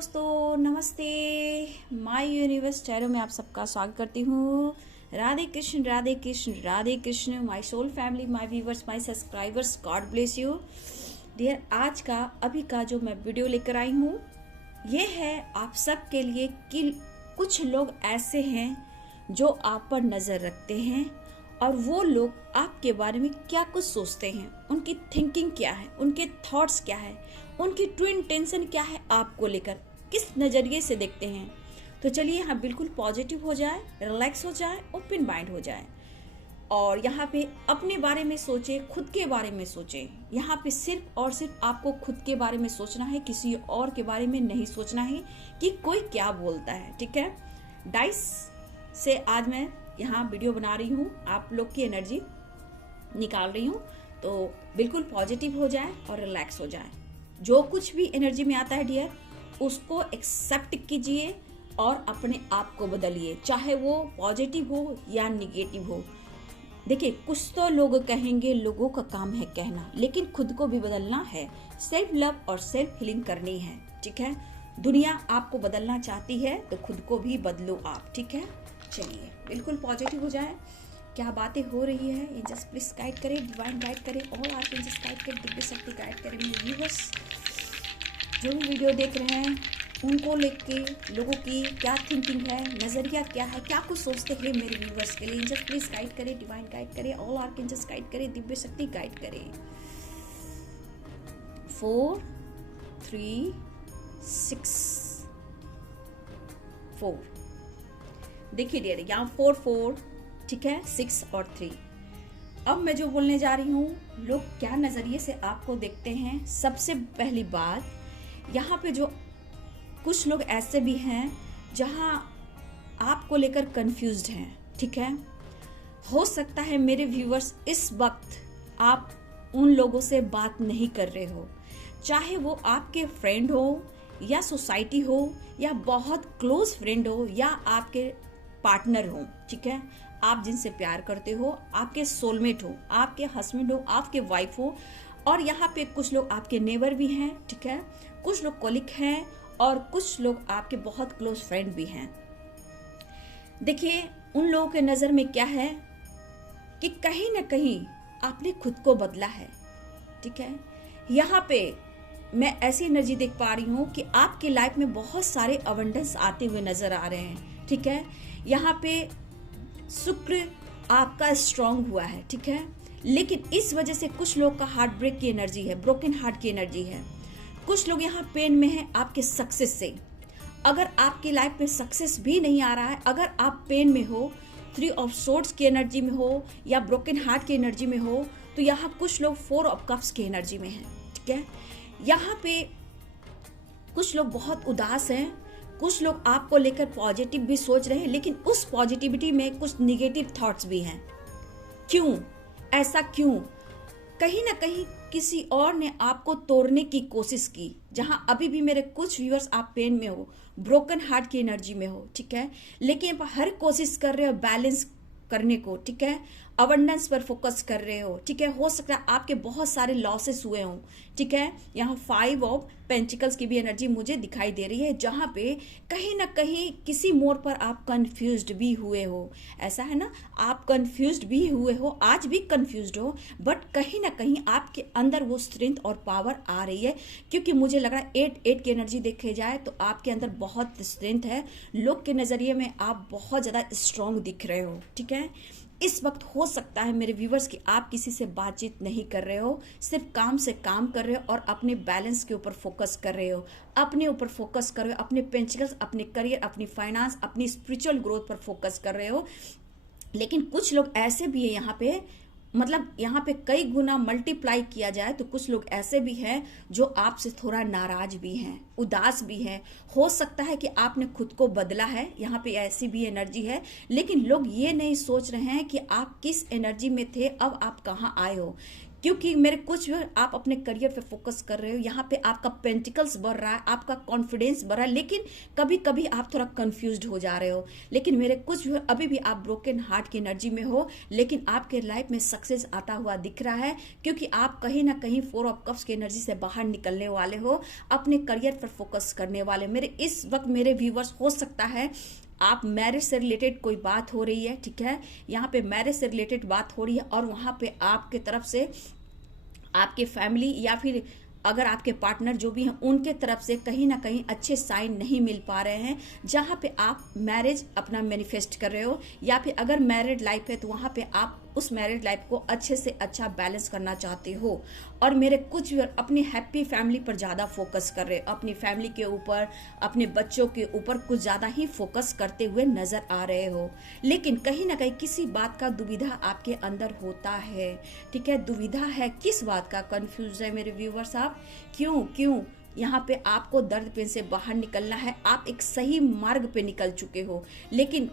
दोस्तों, नमस्ते। My universe tarot में आप सबका स्वागत करती हूँ। Radhe Krishna Radhe Krishna Radhe Krishna. My soul family, my viewers, my subscribers, God bless you dear. आज का अभी का जो मैं वीडियो लेकर आई हूँ ये है आप सब के लिए कि कुछ लोग ऐसे हैं जो आप पर नज़र रखते हैं और वो लोग आपके बारे में क्या कुछ सोचते हैं, उनकी थिंकिंग क्या है, उनके थॉट्स क्या है, उनकी ट्रू इंटेंशन क्या है, आपको लेकर किस नज़रिए से देखते हैं। तो चलिए यहाँ बिल्कुल पॉजिटिव हो जाए, रिलैक्स हो जाए, ओपन माइंड हो जाए और यहाँ पे अपने बारे में सोचे, खुद के बारे में सोचे। यहाँ पे सिर्फ और सिर्फ आपको खुद के बारे में सोचना है, किसी और के बारे में नहीं सोचना है कि कोई क्या बोलता है। ठीक है, डाइस से आज मैं यहाँ वीडियो बना रही हूँ, आप लोग की एनर्जी निकाल रही हूँ। तो बिल्कुल पॉजिटिव हो जाए और रिलैक्स हो जाए। जो कुछ भी एनर्जी में आता है डियर, उसको एक्सेप्ट कीजिए और अपने आप को बदलिए, चाहे वो पॉजिटिव हो या निगेटिव हो। देखिए, कुछ तो लोग कहेंगे, लोगों का काम है कहना, लेकिन खुद को भी बदलना है। सेल्फ लव और सेल्फ हीलिंग करनी है। ठीक है, दुनिया आपको बदलना चाहती है तो खुद को भी बदलो आप। ठीक है, चलिए बिल्कुल पॉजिटिव हो जाए। क्या बातें हो रही है एंजल्स प्लीज गाइड करें, डिवाइन गाइड करें, और आप एंजल्स गाइड करें, दिव्य शक्ति गाइड करें। मेरे व्यूअर्स जो भी वीडियो देख रहे हैं उनको लेके लोगों की क्या थिंकिंग है, नज़रिया क्या है, क्या कुछ सोचते हैं मेरे व्यूअर्स के लिए। एंजल्स प्लीज गाइड करें, डिवाइन गाइड करें, ऑल आर्कएंजल्स गाइड करें, दिव्य शक्ति गाइड करें। 4 3 6 4। देखिए डियर, यहाँ 4 4, ठीक है, 6 और 3। अब मैं जो बोलने जा रही हूँ, लोग क्या नज़रिए से आपको देखते हैं। सबसे पहली बात, यहाँ पे जो कुछ लोग ऐसे भी हैं जहाँ आपको लेकर कंफ्यूज्ड हैं। ठीक है, हो सकता है मेरे व्यूअर्स इस वक्त आप उन लोगों से बात नहीं कर रहे हो, चाहे वो आपके फ्रेंड हो या सोसाइटी हो या बहुत क्लोज फ्रेंड हो या आपके पार्टनर हो। ठीक है, आप जिनसे प्यार करते हो, आपके सोलमेट हो, आपके हस्बैंड हो, आपके वाइफ हो, और यहाँ पे कुछ लोग आपके नेबर भी हैं। ठीक है, कुछ लोग कॉलिग हैं और कुछ लोग आपके बहुत क्लोज फ्रेंड भी हैं। देखिए, उन लोगों के नज़र में क्या है कि कहीं ना कहीं आपने खुद को बदला है। ठीक है, यहाँ पे मैं ऐसी एनर्जी देख पा रही हूँ कि आपकी लाइफ में बहुत सारे अबंडेंस आते हुए नजर आ रहे हैं। ठीक है, यहाँ पे शुक्र आपका स्ट्रांग हुआ है। ठीक है, लेकिन इस वजह से कुछ लोग का हार्ट ब्रेक की एनर्जी है, ब्रोकन हार्ट की एनर्जी है। कुछ लोग यहाँ पेन में हैं आपके सक्सेस से। अगर आपकी लाइफ में सक्सेस भी नहीं आ रहा है, अगर आप पेन में हो, 3 ऑफ सोर्ड्स की एनर्जी में हो या ब्रोकन हार्ट की एनर्जी में हो, तो यहाँ कुछ लोग 4 ऑफ कप्स की एनर्जी में हैं। ठीक है, यहाँ पे कुछ लोग बहुत उदास हैं, कुछ लोग आपको लेकर पॉजिटिव भी सोच रहे हैं, लेकिन उस पॉजिटिविटी में कुछ निगेटिव थॉट्स भी हैं। क्यों ऐसा, क्यों? कहीं ना कहीं किसी और ने आपको तोड़ने की कोशिश की। जहां अभी भी मेरे कुछ व्यूअर्स आप पेन में हो, ब्रोकन हार्ट की एनर्जी में हो। ठीक है, लेकिन आप हर कोशिश कर रहे हो बैलेंस करने को। ठीक है, अबंडेंस पर फोकस कर रहे हो। ठीक है, हो सकता है आपके बहुत सारे लॉसेस हुए हों। ठीक है, यहाँ 5 ऑफ पेंटिकल्स की भी एनर्जी मुझे दिखाई दे रही है, जहाँ पे कहीं ना कहीं किसी मोड़ पर आप कंफ्यूज्ड भी हुए हो। ऐसा है ना, आप कंफ्यूज्ड भी हुए हो, आज भी कंफ्यूज्ड हो, बट कहीं ना कहीं आपके अंदर वो स्ट्रेंथ और पावर आ रही है। क्योंकि मुझे लग रहा है 8 की एनर्जी देखे जाए तो आपके अंदर बहुत स्ट्रेंथ है। लोग के नज़रिए में आप बहुत ज़्यादा स्ट्रांग दिख रहे हो। ठीक है, इस वक्त हो सकता है मेरे व्यूवर्स कि आप किसी से बातचीत नहीं कर रहे हो, सिर्फ काम से काम कर रहे हो और अपने बैलेंस के ऊपर फोकस कर रहे हो, अपने ऊपर फोकस कर रहे हो, अपने पेंटिकल्स, अपने करियर, अपनी फाइनेंस, अपनी स्पिरिचुअल ग्रोथ पर फोकस कर रहे हो। लेकिन कुछ लोग ऐसे भी है यहाँ पे, मतलब यहाँ पे कई गुना मल्टीप्लाई किया जाए तो कुछ लोग ऐसे भी हैं जो आपसे थोड़ा नाराज भी हैं, उदास भी हैं। हो सकता है कि आपने खुद को बदला है, यहाँ पे ऐसी भी एनर्जी है, लेकिन लोग ये नहीं सोच रहे हैं कि आप किस एनर्जी में थे, अब आप कहाँ आए हो। क्योंकि मेरे कुछ आप अपने करियर पे फोकस कर रहे हो, यहाँ पे आपका पेंटिकल्स बढ़ रहा है, आपका कॉन्फिडेंस बढ़ रहा है, लेकिन कभी कभी आप थोड़ा कंफ्यूज्ड हो जा रहे हो। लेकिन मेरे कुछ अभी भी आप ब्रोकन हार्ट की एनर्जी में हो, लेकिन आपके लाइफ में सक्सेस आता हुआ दिख रहा है, क्योंकि आप कहीं ना कहीं 4 ऑफ कप्स की एनर्जी से बाहर निकलने वाले हो, अपने करियर पर फोकस करने वाले। मेरे इस वक्त मेरे व्यूवर्स, हो सकता है आप मैरिज से रिलेटेड कोई बात हो रही है, ठीक है, यहाँ पे मैरिज से रिलेटेड बात हो रही है, और वहाँ पे आपके तरफ से आपके फैमिली या फिर अगर आपके पार्टनर जो भी हैं उनके तरफ से कहीं ना कहीं अच्छे साइन नहीं मिल पा रहे हैं, जहाँ पे आप मैरिज अपना मैनिफेस्ट कर रहे हो, या फिर अगर मैरिड लाइफ है तो वहाँ पे आप उस मैरिड लाइफ को अच्छे से अच्छा बैलेंस करना चाहते हो। और मेरे कुछ अपनी हैप्पी फैमिली पर ज़्यादा फोकस कर रहे हो, अपनी फैमिली के ऊपर, अपने बच्चों के ऊपर कुछ ज़्यादा ही फोकस करते हुए नज़र आ रहे हो, लेकिन कहीं ना कहीं किसी बात का दुविधा आपके अंदर होता है, ठीक है। दुविधा है किस बात का, कंफ्यूज है मेरे व्यूवर्स आप, क्यों यहाँ पे आपको दर्द पेन से बाहर निकलना है। आप एक सही मार्ग पे निकल चुके हो, लेकिन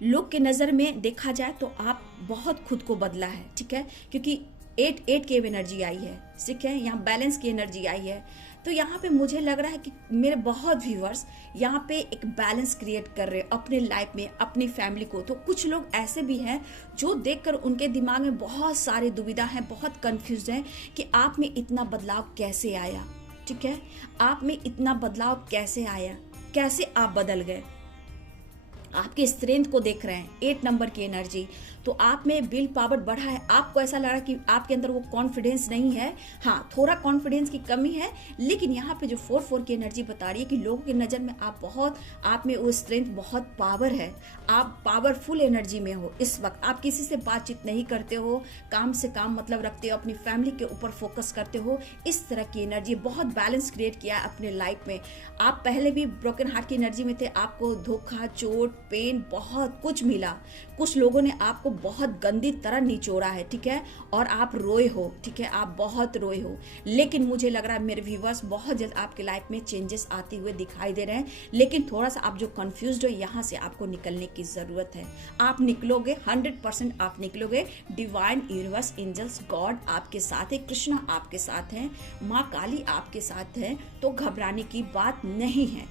लोग के नज़र में देखा जाए तो आप बहुत खुद को बदला है, ठीक है, क्योंकि 8 की एनर्जी आई है, ठीक है, यहाँ बैलेंस की एनर्जी आई है। तो यहाँ पे मुझे लग रहा है कि मेरे बहुत व्यूअर्स यहाँ पे एक बैलेंस क्रिएट कर रहे हैं अपने लाइफ में, अपनी फैमिली को। तो कुछ लोग ऐसे भी हैं जो देखकर उनके दिमाग में बहुत सारे दुविधा हैं, बहुत कंफ्यूज हैं कि आप में इतना बदलाव कैसे आया, ठीक है, आप में इतना बदलाव कैसे आया, कैसे आप बदल गए। आपके स्ट्रेंथ को देख रहे हैं, 8 नंबर की एनर्जी, तो आप में विल पावर बढ़ा है। आपको ऐसा लग रहा है कि आपके अंदर वो कॉन्फिडेंस नहीं है, हाँ थोड़ा कॉन्फिडेंस की कमी है, लेकिन यहाँ पे जो 4 की एनर्जी बता रही है कि लोगों की नज़र में आप बहुत, आप में वो स्ट्रेंथ, बहुत पावर है, आप पावरफुल एनर्जी में हो इस वक्त। आप किसी से बातचीत नहीं करते हो, काम से काम मतलब रखते हो, अपनी फैमिली के ऊपर फोकस करते हो, इस तरह की एनर्जी, बहुत बैलेंस क्रिएट किया है अपने लाइफ में। आप पहले भी ब्रोकन हार्ट की एनर्जी में थे, आपको धोखा, चोट, पेन, बहुत कुछ मिला, कुछ लोगों ने आपको बहुत गंदी तरह निचोड़ा है, ठीक है, और आप रोए हो, ठीक है, आप बहुत रोए हो। लेकिन मुझे लग रहा है मेरे व्यूवर्स बहुत जल्द आपके लाइफ में चेंजेस आते हुए दिखाई दे रहे हैं, लेकिन थोड़ा सा आप जो कंफ्यूज्ड हो, यहाँ से आपको निकलने की जरूरत है। आप निकलोगे, 100% आप निकलोगे। डिवाइन यूनिवर्स, एंजल्स, गॉड आपके साथ है, कृष्णा आपके साथ है, माँ काली आपके साथ है, तो घबराने की बात नहीं है।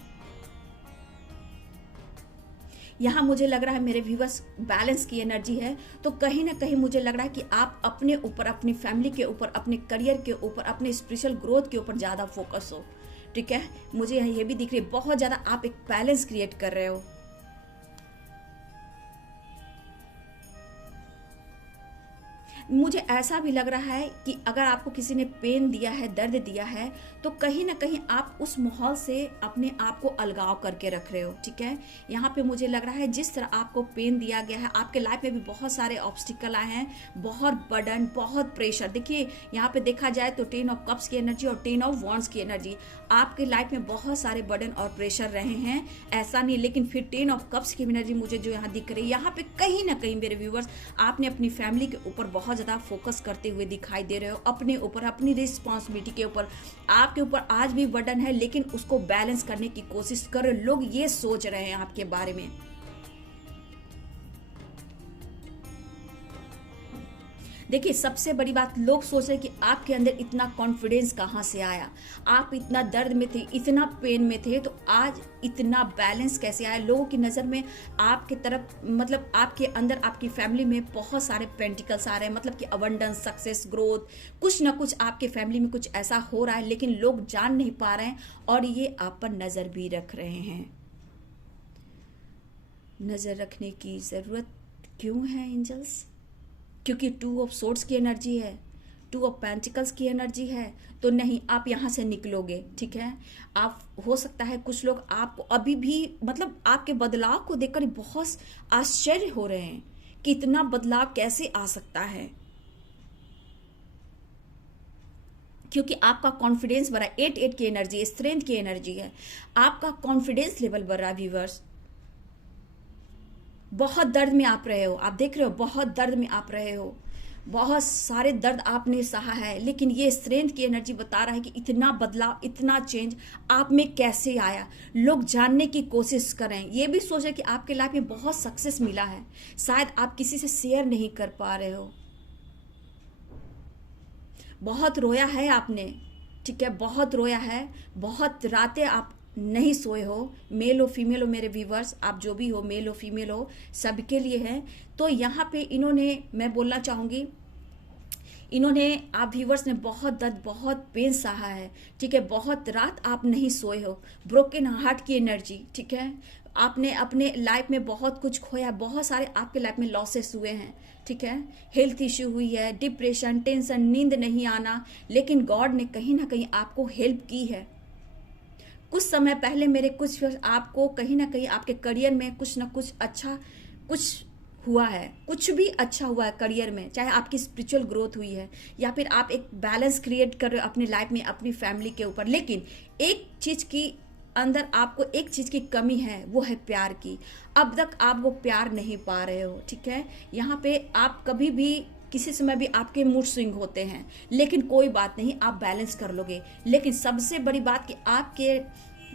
यहाँ मुझे लग रहा है मेरे व्यूवर्स बैलेंस की एनर्जी है, तो कहीं ना कहीं मुझे लग रहा है कि आप अपने ऊपर, अपनी फैमिली के ऊपर, अपने करियर के ऊपर, अपने स्पिरिचुअल ग्रोथ के ऊपर ज़्यादा फोकस हो, ठीक है। मुझे यहाँ ये भी दिख रही है बहुत ज़्यादा आप एक बैलेंस क्रिएट कर रहे हो। मुझे ऐसा भी लग रहा है कि अगर आपको किसी ने पेन दिया है, दर्द दिया है, तो कहीं ना कहीं आप उस माहौल से अपने आप को अलगाव करके रख रहे हो, ठीक है। यहाँ पे मुझे लग रहा है जिस तरह आपको पेन दिया गया है, आपके लाइफ में भी बहुत सारे ऑब्स्टिकल आए हैं, बहुत बर्डन, बहुत प्रेशर। देखिए यहाँ पे देखा जाए तो 10 ऑफ कप्स की एनर्जी और 10 ऑफ वॉन्ड्स की एनर्जी, आपके लाइफ में बहुत सारे बर्डन और प्रेशर रहे हैं, ऐसा नहीं, लेकिन फिर 10 ऑफ कप्स की एनर्जी मुझे जो यहाँ दिख रही है, यहाँ पे कहीं ना कहीं मेरे व्यूवर्स आपने अपनी फैमिली के ऊपर बहुत ज़्यादा फोकस करते हुए दिखाई दे रहे हो, अपने ऊपर, अपनी रिस्पॉन्सिबिलिटी के ऊपर। आपके ऊपर आज भी बर्डन है, लेकिन उसको बैलेंस करने की कोशिश कर रहे हो। लोग ये सोच रहे हैं आपके बारे में। देखिए सबसे बड़ी बात, लोग सोच रहे हैं कि आपके अंदर इतना कॉन्फिडेंस कहाँ से आया, आप इतना दर्द में थे, इतना पेन में थे, तो आज इतना बैलेंस कैसे आया। लोगों की नज़र में आपके तरफ, मतलब आपके अंदर, आपकी फैमिली में बहुत सारे पेंटिकल्स आ रहे हैं, मतलब कि अबंडेंस, सक्सेस, ग्रोथ, कुछ ना कुछ आपके फैमिली में कुछ ऐसा हो रहा है, लेकिन लोग जान नहीं पा रहे हैं, और ये आप पर नज़र भी रख रहे हैं। नज़र रखने की ज़रूरत क्यों है एंजल्स? क्योंकि 2 ऑफ सोर्ड्स की एनर्जी है, 2 ऑफ पेंटिकल्स की एनर्जी है, तो नहीं, आप यहाँ से निकलोगे, ठीक है। आप, हो सकता है कुछ लोग आपको अभी भी, मतलब आपके बदलाव को देखकर बहुत आश्चर्य हो रहे हैं कि इतना बदलाव कैसे आ सकता है, क्योंकि आपका कॉन्फिडेंस बढ़ा। 8 की एनर्जी स्ट्रेंथ की एनर्जी है, आपका कॉन्फिडेंस लेवल बढ़ रहा है व्यूवर्स। बहुत दर्द में आप रहे हो, आप देख रहे हो, बहुत दर्द में आप रहे हो, बहुत सारे दर्द आपने सहा है, लेकिन ये स्ट्रेंथ की एनर्जी बता रहा है कि इतना बदलाव, इतना चेंज आप में कैसे आया। लोग जानने की कोशिश कर रहे हैं, ये भी सोच रहे कि आपके लाइफ में बहुत सक्सेस मिला है, शायद आप किसी से शेयर नहीं कर पा रहे हो। बहुत रोया है आपने, ठीक है, बहुत रोया है, बहुत रातें आप नहीं सोए हो, मेल हो फीमेल हो मेरे व्यूवर्स, आप जो भी हो, मेल हो फीमेल हो, सबके लिए है। तो यहाँ पे इन्होंने, मैं बोलना चाहूँगी, इन्होंने, आप व्यूवर्स ने बहुत दर्द, बहुत पेन सहा है, ठीक है, बहुत रात आप नहीं सोए हो, ब्रोकन हार्ट की एनर्जी, ठीक है, आपने अपने लाइफ में बहुत कुछ खोया, बहुत सारे आपके लाइफ में लॉसेस हुए हैं, ठीक है, हेल्थ इश्यू हुई है, डिप्रेशन, टेंशन, नींद नहीं आना, लेकिन गॉड ने कहीं ना कहीं आपको हेल्प की है। कुछ समय पहले मेरे कुछ आपको कहीं ना कहीं आपके करियर में कुछ ना कुछ अच्छा कुछ हुआ है, कुछ भी अच्छा हुआ है करियर में, चाहे आपकी स्पिरिचुअल ग्रोथ हुई है या फिर आप एक बैलेंस क्रिएट कर रहे हो अपनी लाइफ में, अपनी फैमिली के ऊपर। लेकिन एक चीज की अंदर आपको एक चीज की कमी है, वो है प्यार की। अब तक आप वो प्यार नहीं पा रहे हो, ठीक है। यहाँ पे आप कभी भी किसी समय भी आपके मूड स्विंग होते हैं, लेकिन कोई बात नहीं, आप बैलेंस कर लोगे। लेकिन सबसे बड़ी बात कि आपके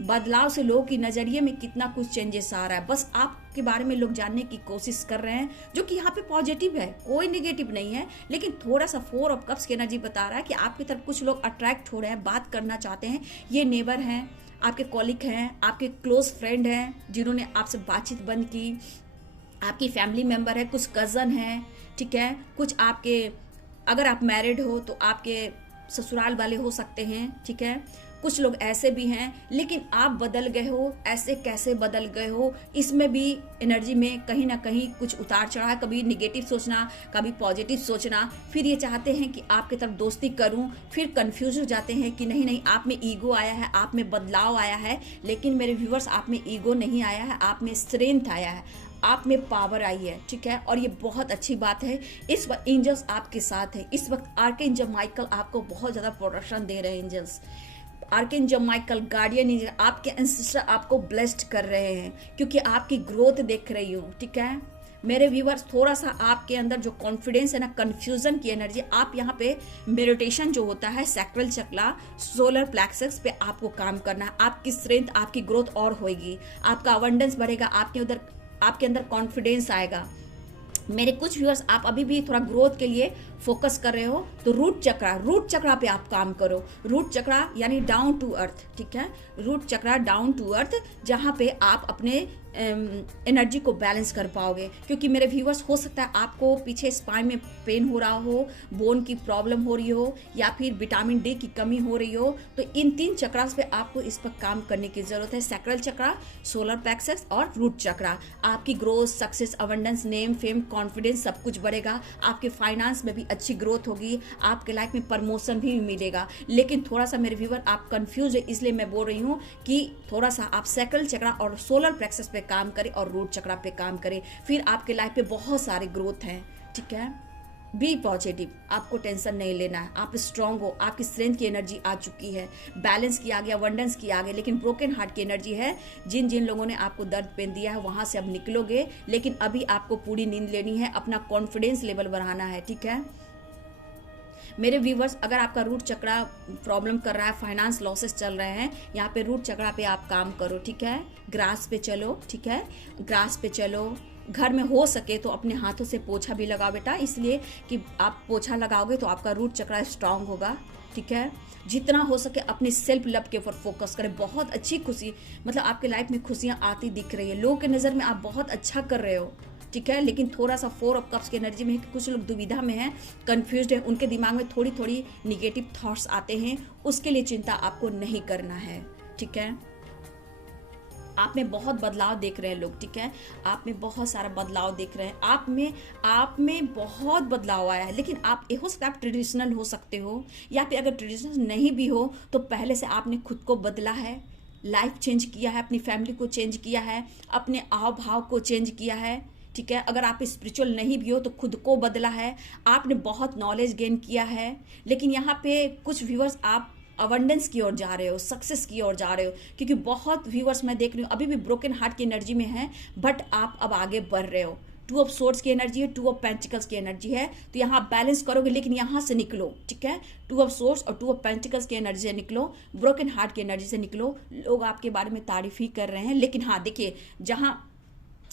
बदलाव से लोगों की नजरिए में कितना कुछ चेंजेस आ रहा है, बस आपके बारे में लोग जानने की कोशिश कर रहे हैं, जो कि यहाँ पे पॉजिटिव है, कोई नेगेटिव नहीं है। लेकिन थोड़ा सा 4 ऑफ कप्स की एनर्जी बता रहा है कि आपकी तरफ कुछ लोग अट्रैक्ट हो रहे हैं, बात करना चाहते हैं। ये नेबर हैं, आपके कॉलिग हैं, आपके क्लोज फ्रेंड हैं जिन्होंने आपसे बातचीत बंद की, आपकी फैमिली मेंबर है, कुछ कज़न हैं, ठीक है, कुछ आपके, अगर आप मैरिड हो तो आपके ससुराल वाले हो सकते हैं, ठीक है, कुछ लोग ऐसे भी हैं। लेकिन आप बदल गए हो, ऐसे कैसे बदल गए हो, इसमें भी एनर्जी में कहीं ना कहीं कुछ उतार चढ़ाव है, कभी निगेटिव सोचना, कभी पॉजिटिव सोचना, फिर ये चाहते हैं कि आपकी तरफ दोस्ती करूं, फिर कंफ्यूज हो जाते हैं कि नहीं नहीं, आप में ईगो आया है, आप में बदलाव आया है। लेकिन मेरे व्यूवर्स, आप में ईगो नहीं आया है, आप में स्ट्रेंथ आया है, आप में पावर आई है, ठीक है, और ये बहुत अच्छी बात है। इस वक्त एंजल्स आपके साथ है, इस वक्त आर्कएंजल माइकल आपको बहुत ज्यादा प्रोटेक्शन दे रहे हैं। Angels, archangel Michael, guardian angel, आपके एंसेस्टर आपको ब्लेस्ड कर रहे हैं, क्योंकि आपकी ग्रोथ देख रही हूँ, ठीक है। मेरे व्यूवर्स, थोड़ा सा आपके अंदर जो कॉन्फिडेंस है ना, कंफ्यूजन की एनर्जी, आप यहाँ पे मेडिटेशन जो होता है, सैक्रल चक्रा, सोलर प्लेक्सस पे आपको काम करना है। आपकी स्ट्रेंथ, आपकी ग्रोथ और होगी, आपका अबंडेंस बढ़ेगा, आपके अंदर कॉन्फिडेंस आएगा। मेरे कुछ व्यूअर्स, आप अभी भी थोड़ा ग्रोथ के लिए फोकस कर रहे हो, तो रूट चक्रा पे आप काम करो। रूट चक्रा यानी डाउन टू अर्थ, ठीक है, root chakra down to earth, जहाँ पे आप अपने एनर्जी को बैलेंस कर पाओगे। क्योंकि मेरे व्यूअर्स, हो सकता है आपको पीछे स्पाइन में पेन हो रहा हो, बोन की प्रॉब्लम हो रही हो, या फिर विटामिन डी की कमी हो रही हो, तो इन 3 चक्रास पे आपको इस पर काम करने की जरूरत है। सैक्रल चक्रा, सोलर प्लेक्सस और रूट चक्रा। आपकी growth, success, abundance, name, fame, confidence सब कुछ बढ़ेगा। आपके फाइनेंस में भी अच्छी ग्रोथ होगी, आपके लाइफ में प्रमोशन भी मिलेगा। लेकिन थोड़ा सा मेरे व्यूअर आप कंफ्यूज है, इसलिए मैं बोल रही हूँ कि थोड़ा सा आप सैक्रल चक्रा और सोलर प्लेक्सस पे काम करें और रूट चक्रा पे काम करें, फिर आपके लाइफ पे बहुत सारे ग्रोथ हैं, ठीक है। बी पॉजिटिव, आपको टेंशन नहीं लेना है, आप स्ट्रांग हो, आपकी स्ट्रेंथ की एनर्जी आ चुकी है, बैलेंस की आ गया, अबंडेंस की आ गई। लेकिन ब्रोकन हार्ट की एनर्जी है, जिन जिन लोगों ने आपको दर्द पेन दिया है वहां से अब निकलोगे। लेकिन अभी आपको पूरी नींद लेनी है, अपना कॉन्फिडेंस लेवल बढ़ाना है, ठीक है। मेरे व्यूवर्स, अगर आपका रूट चक्रा प्रॉब्लम कर रहा है, फाइनेंस लॉसेस चल रहे हैं, यहाँ पे रूट चक्रा पे आप काम करो, ठीक है। ग्रास पे चलो, ठीक है, ग्रास पे चलो। घर में हो सके तो अपने हाथों से पोछा भी लगाओ बेटा, इसलिए कि आप पोछा लगाओगे तो आपका रूट चक्रा स्ट्रांग होगा, ठीक है। जितना हो सके अपनी सेल्फ लव के ऊपर फोकस करें। बहुत अच्छी खुशी, मतलब आपके लाइफ में खुशियाँ आती दिख रही है, लोगों के नज़र में आप बहुत अच्छा कर रहे हो, ठीक है। लेकिन थोड़ा सा 4 ऑफ कप्स की एनर्जी में है कि कुछ लोग दुविधा में हैं, कंफ्यूज्ड है, उनके दिमाग में थोड़ी थोड़ी निगेटिव थॉट्स आते हैं, उसके लिए चिंता आपको नहीं करना है, ठीक है। आप में बहुत बदलाव देख रहे हैं लोग, ठीक है, आप में बहुत सारा बदलाव देख रहे हैं, आप में बहुत बदलाव आया है। लेकिन आप हो सकता है आप ट्रेडिशनल हो सकते हो, या फिर अगर ट्रेडिशनल नहीं भी हो तो पहले से आपने खुद को बदला है, लाइफ चेंज किया है, अपनी फैमिली को चेंज किया है, अपने आव भाव को चेंज किया है, ठीक है। अगर आप स्पिरिचुअल नहीं भी हो तो खुद को बदला है, आपने बहुत नॉलेज गेन किया है। लेकिन यहाँ पे कुछ व्यूअर्स, आप अबंडेंस की ओर जा रहे हो, सक्सेस की ओर जा रहे हो, क्योंकि बहुत व्यूअर्स मैं देख रही हूँ अभी भी ब्रोकन हार्ट की एनर्जी में है, बट आप अब आगे बढ़ रहे हो। 2 ऑफ सोर्ड्स की एनर्जी है, 2 ऑफ पेंटिकल्स की एनर्जी है, तो यहाँ आप बैलेंस करोगे, लेकिन यहाँ से निकलो, ठीक है। 2 ऑफ सोर्ड्स और 2 ऑफ पेंटिकल्स की एनर्जी से निकलो, ब्रोकन हार्ट की एनर्जी से निकलो। लोग आपके बारे में तारीफ ही कर रहे हैं, लेकिन हाँ देखिए, जहाँ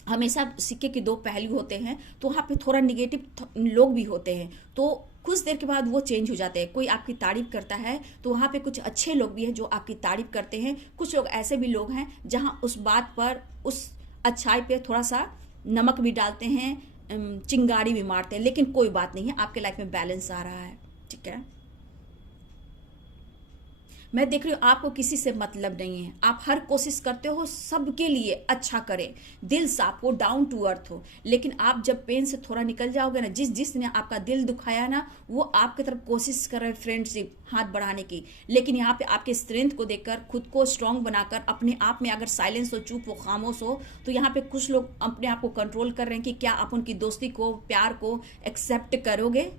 हमेशा सिक्के के 2 पहलू होते हैं, तो वहाँ पे थोड़ा निगेटिव लोग भी होते हैं, तो कुछ देर के बाद वो चेंज हो जाते हैं। कोई आपकी तारीफ करता है तो वहाँ पे कुछ अच्छे लोग भी हैं जो आपकी तारीफ करते हैं, कुछ लोग ऐसे भी लोग हैं जहाँ उस बात पर, उस अच्छाई पे थोड़ा सा नमक भी डालते हैं, चिंगारी भी मारते हैं, लेकिन कोई बात नहीं है, आपके लाइफ में बैलेंस आ रहा है। ठीक है, मैं देख रही हूँ आपको किसी से मतलब नहीं है, आप हर कोशिश करते हो सबके लिए अच्छा करें, दिल साफ हो, डाउन टू अर्थ हो, लेकिन आप जब पेन से थोड़ा निकल जाओगे ना, जिसने आपका दिल दुखाया ना, वो आपकी तरफ कोशिश कर रहे फ्रेंडशिप हाथ बढ़ाने की, लेकिन यहाँ पे आपके स्ट्रेंथ को देखकर, खुद को स्ट्रांग बनाकर, अपने आप में अगर साइलेंस हो, चुप हो, खामोश हो, तो यहाँ पे कुछ लोग अपने आप को कंट्रोल कर रहे हैं कि क्या आप उनकी दोस्ती को, प्यार को एक्सेप्ट करोगे।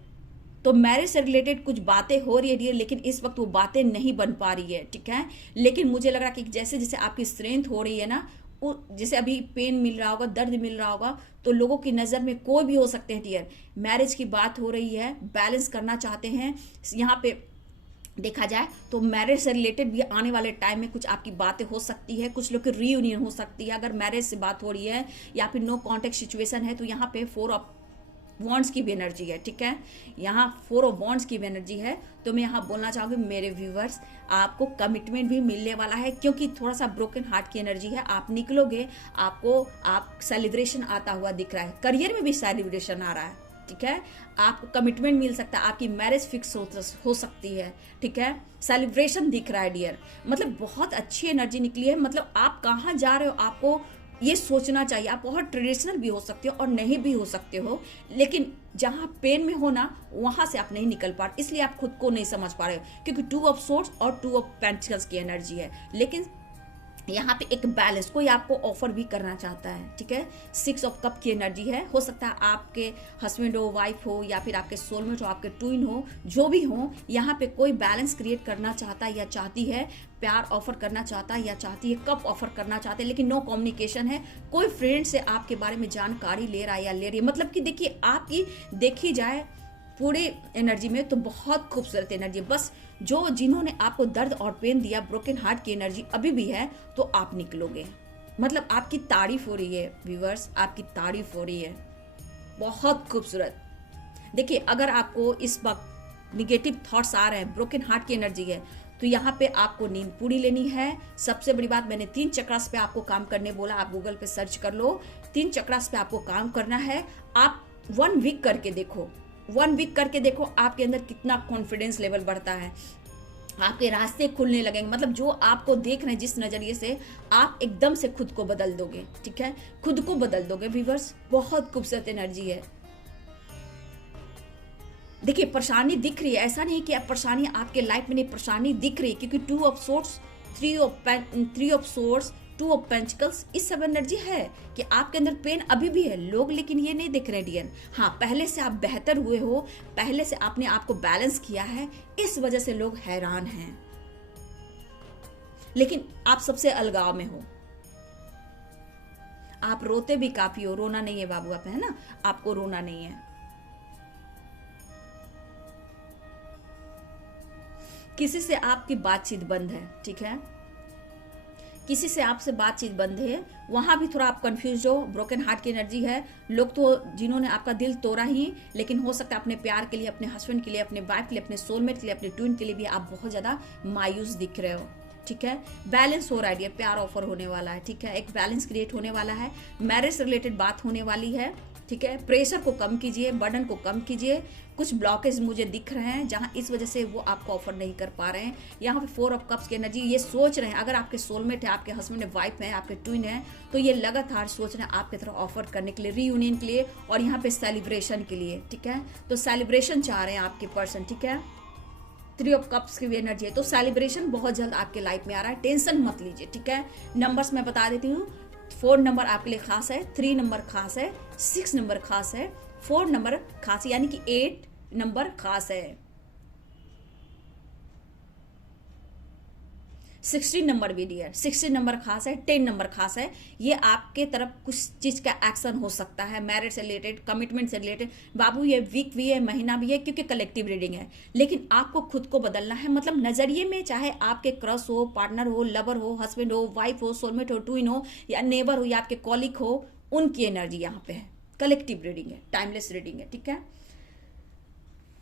तो मैरिज से रिलेटेड कुछ बातें हो रही है डियर, लेकिन इस वक्त वो बातें नहीं बन पा रही है। ठीक है, लेकिन मुझे लग रहा है कि जैसे जैसे आपकी स्ट्रेंथ हो रही है ना, वो जैसे अभी पेन मिल रहा होगा, दर्द मिल रहा होगा, तो लोगों की नज़र में कोई भी हो सकते हैं डियर। मैरिज की बात हो रही है, बैलेंस करना चाहते हैं। यहाँ पे देखा जाए तो मैरिज से रिलेटेड भी आने वाले टाइम में कुछ आपकी बातें हो सकती है, कुछ लोग की रीयूनियन हो सकती है। अगर मैरिज से बात हो रही है या फिर नो कॉन्टेक्ट सिचुएशन है, तो यहाँ पे 4 ऑफ वॉन्ड्स की भी एनर्जी है। ठीक है, यहाँ 4 ऑफ वॉन्ड्स की भी एनर्जी है। तो मैं यहाँ बोलना चाहूँगी मेरे व्यूवर्स, आपको कमिटमेंट भी मिलने वाला है, क्योंकि थोड़ा सा ब्रोकन हार्ट की एनर्जी है। आप निकलोगे, आपको आप सेलिब्रेशन आता हुआ दिख रहा है, करियर में भी सेलिब्रेशन आ रहा है। ठीक है, आपको कमिटमेंट मिल सकता है, आपकी मैरिज फिक्स हो सकती है। ठीक है, सेलिब्रेशन दिख रहा है डियर, मतलब बहुत अच्छी एनर्जी निकली है। मतलब आप कहाँ जा रहे हो, आपको ये सोचना चाहिए। आप बहुत ट्रेडिशनल भी हो सकते हो और नहीं भी हो सकते हो, लेकिन जहाँ पेन में हो ना, वहाँ से आप नहीं निकल पा रहे, इसलिए आप खुद को नहीं समझ पा रहे हो, क्योंकि 2 ऑफ सोर्ड्स और 2 ऑफ पेंटिकल्स की एनर्जी है। लेकिन यहाँ पे एक बैलेंस कोई आपको ऑफर भी करना चाहता है। ठीक है, 6 ऑफ कप की एनर्जी है। हो सकता है आपके हस्बैंड हो, वाइफ हो, या फिर आपके सोलमेट हो, आपके ट्विन हो, जो भी हो, यहाँ पे कोई बैलेंस क्रिएट करना चाहता है या चाहती है, प्यार ऑफर करना चाहता है या चाहती है, कप ऑफर करना चाहते हैं, लेकिन नो कम्युनिकेशन है। कोई फ्रेंड से आपके बारे में जानकारी ले रहा है या ले रही है। मतलब कि देखिए, आपकी देखी जाए पूरी एनर्जी में तो बहुत खूबसूरत एनर्जी है। बस जो जिन्होंने आपको दर्द और पेन दिया, ब्रोकन हार्ट की एनर्जी अभी भी है, तो आप निकलोगे। मतलब आपकी तारीफ हो रही है व्यूअर्स, आपकी तारीफ हो रही है, बहुत खूबसूरत। देखिए, अगर आपको इस वक्त निगेटिव थॉट्स आ रहे हैं, ब्रोकन हार्ट की एनर्जी है, तो यहाँ पे आपको नींद पूरी लेनी है। सबसे बड़ी बात, मैंने 3 चक्रास पे आपको काम करने बोला, आप गूगल पे सर्च कर लो, 3 चक्रास पे आपको काम करना है। आप 1 वीक करके देखो, 1 वीक करके देखो आपके अंदर कितना कॉन्फिडेंस लेवल बढ़ता है, आपके रास्ते खुलने लगेंगे। मतलब जो आपको देख रहे हैं जिस नजरिए से, आप एकदम से खुद को बदल दोगे। ठीक है, खुद को बदल दोगे व्यूअर्स, बहुत खूबसूरत एनर्जी है। देखिए, परेशानी दिख रही है, ऐसा नहीं कि परेशानी आपके लाइफ में नहीं, परेशानी दिख रही है, क्योंकि 2 of swords, 3 of swords, 2 of pentacles, इस सब एनर्जी है कि आपके अंदर पेन अभी भी है। लोग लेकिन ये नहीं देख रहे डियर। हाँ, पहले से आप बेहतर हुए हो, पहले से आपने आपको बैलेंस किया है, इस वजह से लोग हैरान हैं। लेकिन आप सबसे अलगाव में हो, आप रोते भी काफी हो। रोना नहीं है बाबू, आप है ना, आपको रोना नहीं है। किसी से आपकी बातचीत बंद है। ठीक है, किसी से आपसे बातचीत बंद है, वहां भी थोड़ा आप कंफ्यूज हो, ब्रोकन हार्ट की एनर्जी है। लोग तो जिन्होंने आपका दिल तोड़ा ही, लेकिन हो सकता है अपने प्यार के लिए, अपने हस्बैंड के लिए, अपने वाइफ के लिए, अपने सोलमेट के लिए, अपने ट्विन के लिए भी आप बहुत ज्यादा मायूस दिख रहे हो। ठीक है, बैलेंस हो रहा है, प्यार ऑफर होने वाला है। ठीक है, एक बैलेंस क्रिएट होने वाला है, मैरिज से रिलेटेड बात होने वाली है। ठीक है, प्रेशर को कम कीजिए, बर्डन को कम कीजिए। कुछ ब्लॉकेज मुझे दिख रहे हैं जहां इस वजह से वो आपको ऑफर नहीं कर पा रहे हैं। यहाँ पे 4 ऑफ कप्स की एनर्जी, ये सोच रहे हैं, अगर आपके सोलमेट है, आपके हस्बैंड है, वाइफ है, आपके ट्विन है, तो ये लगातार सोच रहे हैं आपकी तरफ ऑफर करने के लिए, रीयूनियन के लिए, और यहाँ पे सेलिब्रेशन के लिए। ठीक है, तो सेलिब्रेशन चाह रहे हैं आपके पर्सन। ठीक है, 3 ऑफ कप्स की भी एनर्जी है, तो सेलिब्रेशन बहुत जल्द आपके लाइफ में आ रहा है, टेंशन मत लीजिए। ठीक है, नंबर्स मैं बता देती हूँ, 4 नंबर आपके लिए खास है, 3 नंबर खास है, 6 नंबर खास है, 4 नंबर खास है, यानी कि 8 नंबर खास है, 16 नंबर भी डियर, 16 नंबर खास है, 10 नंबर खास है। ये आपके तरफ कुछ चीज का एक्शन हो सकता है, मैरिज से रिलेटेड, कमिटमेंट से रिलेटेड। बाबू, ये वीक भी है, महीना भी है, क्योंकि कलेक्टिव रीडिंग है, लेकिन आपको खुद को बदलना है। मतलब नजरिए में, चाहे आपके क्रश हो, पार्टनर हो, लवर हो, हस्बैंड हो, वाइफ हो, सोलमेट हो, ट्विन हो, या नेबर हो, या आपके कॉलिग हो, उनकी एनर्जी यहाँ पे है। कलेक्टिव रीडिंग है, टाइमलेस रीडिंग है। ठीक है,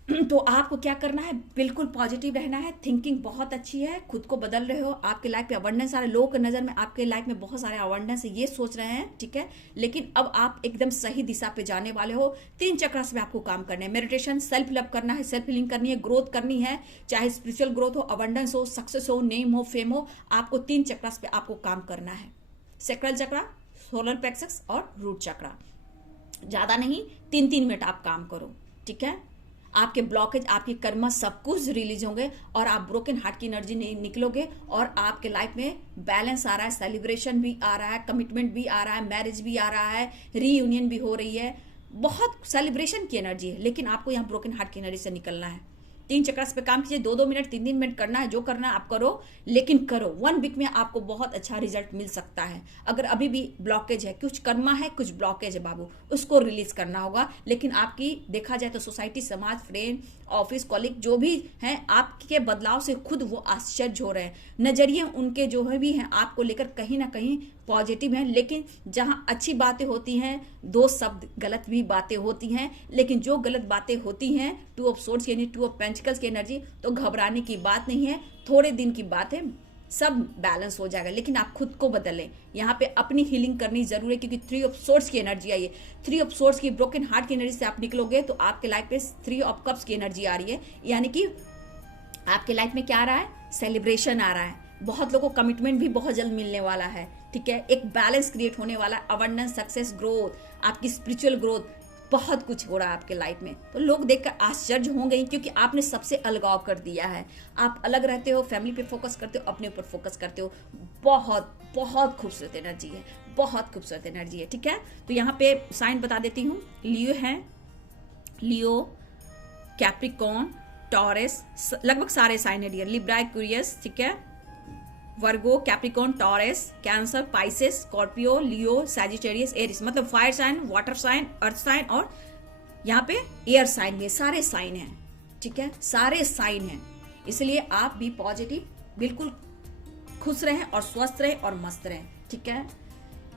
तो आपको क्या करना है, बिल्कुल पॉजिटिव रहना है, थिंकिंग बहुत अच्छी है, खुद को बदल रहे हो, आपके लाइफ में अबंडेंस आ रहा है, लोगों की नज़र में आपके लाइफ में बहुत सारे अबंडेंस है ये सोच रहे हैं, ठीक है, लेकिन अब आप एकदम सही दिशा पे जाने वाले हो। 3 चक्रास में आपको काम करना है, मेडिटेशन, सेल्फ लव करना है, सेल्फ हीलिंग करनी है, ग्रोथ करनी है, चाहे स्पिरिचुअल ग्रोथ हो, अबंडेंस हो, सक्सेस हो, नेम हो, फेम हो, आपको 3 चक्रास पे आपको काम करना है। सैक्रल चक्रा, सोलर प्लेक्सस और रूट चक्रा। ज़्यादा नहीं, 3-3 मिनट आप काम करो, ठीक है। आपके ब्लॉकेज, आपके कर्म सब कुछ रिलीज होंगे और आप ब्रोकन हार्ट की एनर्जी नहीं निकलोगे और आपके लाइफ में बैलेंस आ रहा है, सेलिब्रेशन भी आ रहा है, कमिटमेंट भी आ रहा है, मैरिज भी आ रहा है, रीयूनियन भी हो रही है, बहुत सेलिब्रेशन की एनर्जी है। लेकिन आपको यहाँ ब्रोकन हार्ट की एनर्जी से निकलना है। 3 चक्रास पे काम कीजिए, 2-2 मिनट, 3-3 मिनट करना है, जो करना है आप करो, लेकिन करो। 1 वीक में आपको बहुत अच्छा रिजल्ट मिल सकता है। अगर अभी भी ब्लॉकेज है, कुछ कर्मा है, कुछ ब्लॉकेज है बाबू, उसको रिलीज करना होगा। लेकिन आपकी देखा जाए तो सोसाइटी, समाज, फ्रेंड, ऑफिस, कॉलिग जो भी हैं, आपके बदलाव से खुद वो आश्चर्य हो रहे हैं। नजरिए उनके जो है भी हैं आपको लेकर कहीं ना कहीं पॉजिटिव हैं, लेकिन जहां अच्छी बातें होती हैं 2 शब्द गलत भी बातें होती हैं। लेकिन जो गलत बातें होती हैं, 2 ऑफ सोर्ड्स यानी 2 ऑफ पेंटिकल्स की एनर्जी, तो घबराने की बात नहीं है, थोड़े दिन की बात है, सब बैलेंस हो जाएगा। लेकिन आप खुद को बदलें, यहाँ पे अपनी हीलिंग करनी जरूरी है, क्योंकि 3 ऑफ सोर्ड्स की एनर्जी आई है। 3 ऑफ सोर्ड्स की ब्रोकन हार्ट की एनर्जी से आप निकलोगे तो आपके लाइफ पे 3 ऑफ कप्स की एनर्जी आ रही है, यानी कि आपके लाइफ में क्या आ रहा है, सेलिब्रेशन आ रहा है। बहुत लोगों को कमिटमेंट भी बहुत जल्द मिलने वाला है, ठीक है, एक बैलेंस क्रिएट होने वाला है, अबंडेंस, सक्सेस, ग्रोथ, आपकी स्पिरिचुअल ग्रोथ, बहुत कुछ हो रहा है आपके लाइफ में। तो लोग देखकर आश्चर्य होंगे, क्योंकि आपने सबसे अलगाव कर दिया है। आप अलग रहते हो, फैमिली पे फोकस करते हो, अपने ऊपर फोकस करते हो। बहुत बहुत खूबसूरत एनर्जी है, बहुत खूबसूरत एनर्जी है, ठीक है। तो यहाँ पे साइन बता देती हूँ, लियो है, लियो, कैप्रिकॉर्न, टॉरस, लगभग सारे साइन है डियर, लिब्रा, एक्वेरियस, ठीक है, Virgo, Capricorn, Taurus, Cancer, Pisces, Scorpio, Leo, Sagittarius, Aries, मतलब fire sign, water sign, earth sign और यहाँ पे एयर साइन भी, सारे साइन हैं, ठीक है, सारे साइन हैं। इसलिए आप भी पॉजिटिव, बिल्कुल खुश रहें और स्वस्थ रहें और मस्त रहें, ठीक है।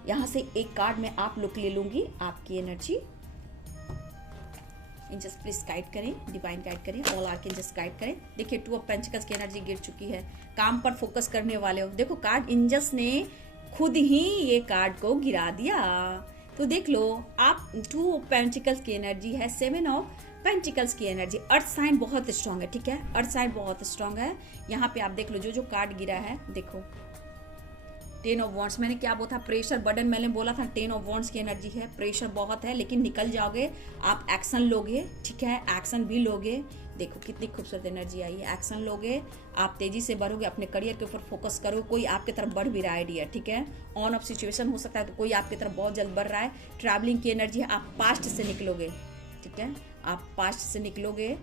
यहाँ से एक कार्ड में आप लुक ले लूंगी, आपकी एनर्जी एंजल्स प्लीज गाइड करें, डिवाइन गाइड करें, ऑल आर्कएंजल्स गाइड करें। देखिए 2 ऑफ पेंटिकल्स की एनर्जी गिर चुकी है, काम पर फोकस करने वाले हो। देखो कार्ड एंजल्स ने खुद ही ये कार्ड को गिरा दिया, तो देख लो आप 2 ऑफ पेंटिकल्स की एनर्जी है, 7 ऑफ पेंटिकल्स की एनर्जी, अर्थ साइन बहुत स्ट्रांग है, ठीक है, अर्थ साइन बहुत स्ट्रांग है। यहाँ पे आप देख लो जो कार्ड गिरा है, देखो 10 ऑफ वॉन्ड्स, मैंने क्या बोला था, प्रेशर, बर्डन, मैंने बोला था 10 ऑफ वॉन्ड्स की एनर्जी है, प्रेशर बहुत है, लेकिन निकल जाओगे, आप एक्शन लोगे, ठीक है, एक्शन भी लोगे। देखो कितनी खूबसूरत एनर्जी आई है, एक्शन लोगे, आप तेजी से बढ़ोगे, अपने करियर के ऊपर फोकस करो, कोई आपकी तरफ बढ़ भी रहा है डियर, ठीक है, ऑन ऑफ सिचुएशन हो सकता है, तो कोई आपकी तरफ बहुत जल्द बढ़ रहा है। ट्रैवलिंग की एनर्जी है, आप पास्ट से निकलोगे, ठीक है, आप पास्ट से निकलोगे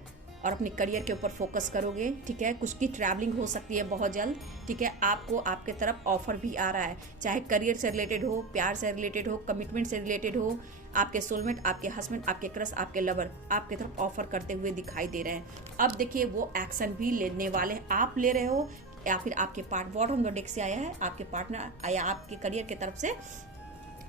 और अपने करियर के ऊपर फोकस करोगे, ठीक है, कुछ की ट्रैवलिंग हो सकती है बहुत जल्द, ठीक है, आपको आपके तरफ ऑफर भी आ रहा है, चाहे करियर से रिलेटेड हो, प्यार से रिलेटेड हो, कमिटमेंट से रिलेटेड हो, आपके सोलमेट, आपके हस्बैंड, आपके क्रश, आपके लवर आपके तरफ ऑफर करते हुए दिखाई दे रहे हैं। अब देखिए वो एक्शन भी लेने वाले हैं, आप ले रहे हो या फिर आपके पार्ट बॉटम डेक से आया है, आपके पार्टनर आया, आपके करियर की तरफ से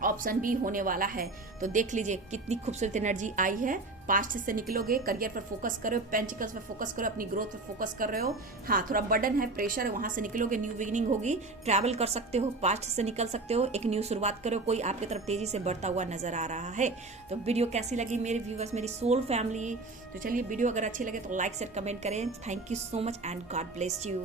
ऑप्शन भी होने वाला है। तो देख लीजिए कितनी खूबसूरत एनर्जी आई है, पास्ट से निकलोगे, करियर पर फोकस करो, पेंटिकल्स पर फोकस करो, अपनी ग्रोथ पर फोकस कर रहे हो। हाँ थोड़ा बर्डन है, प्रेशर है, वहां से निकलोगे, न्यू बिगिनिंग होगी, ट्रैवल कर सकते हो, पास्ट से निकल सकते हो, एक न्यू शुरुआत करो, कोई आपकी तरफ तेजी से बढ़ता हुआ नजर आ रहा है। तो वीडियो कैसी लगी मेरे व्यूअर्स, मेरी सोल फैमिली? तो चलिए वीडियो अगर अच्छी लगे तो लाइक शेयर कमेंट करें। Thank you so much and God bless you.